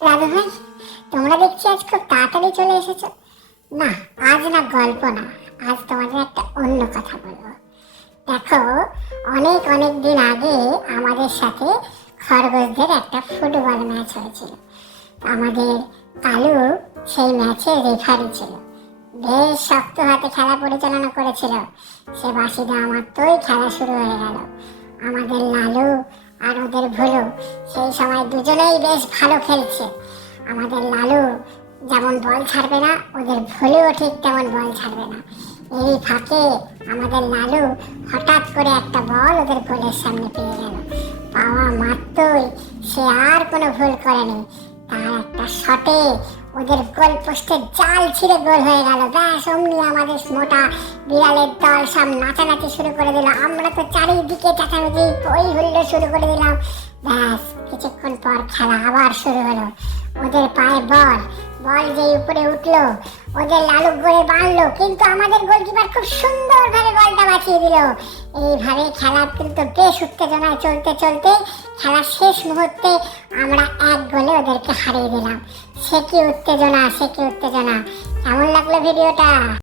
দাদু ভাই, তোমরা দেখছি আজ খুব তাড়াতাড়ি চলে এসেছো। না, আজ না গল্প না, আজ তোমাদের একটা অন্য কথা বলবো। দেখো, অনেক অনেক দিন আগে আমাদের সাথে খরগোশদের একটা ফুটবল ম্যাচ হয়েছিল। আমাদের কালু সেই ম্যাচে রেফারি ছিল। বেশ শক্ত হাতে খেলা পরিচালনা করেছিল। সে বাঁশিটা মাত্রই খেলা শুরু হয়ে গেল। আমাদের লালু আর ওদের ভুলু সেই সময় দুজনেই বেশ ভালো খেলছে। আমাদের লালু যেমন বল ছাড়বে না, ওদের ভুলুও ঠিক তেমন বল ছাড়বে না। এই ফাঁকে আমাদের লালু হঠাৎ করে একটা বল ওদের গোলের সামনে পেয়ে গেল। পাওয়া মাত্রই সে আর কোনো ভুল করেনি। তার একটা শটে ওদের গোল পোস্টের জাল ছিঁড়ে গোল হয়ে গেল। ব্যাস, অমনি আমাদের মোটা বিড়ালের দল সব নাচানাচি শুরু করে দিল। আমরা তো চারিদিকে চেঁচামেচি ওই হুল্লো শুরু করে দিলাম। ব্যাস, কিছুক্ষণ পর খেলা আবার শুরু হলো। ওদের পায়ে বল, বল যেই উপরে উঠলো, ওদের লালু গোলে বাঁধলো, কিন্তু আমাদের গোলকিপার খুব সুন্দরভাবে বলটা বাঁচিয়ে দিল। এইভাবে খেলা কিন্তু বেশ উত্তেজনায় চলতে চলতে খেলার শেষ মুহূর্তে আমরা এক গোলে ওদেরকে হারিয়ে দিলাম। সে কি উত্তেজনা, সে কি উত্তেজনা! কেমন লাগলো ভিডিওটা?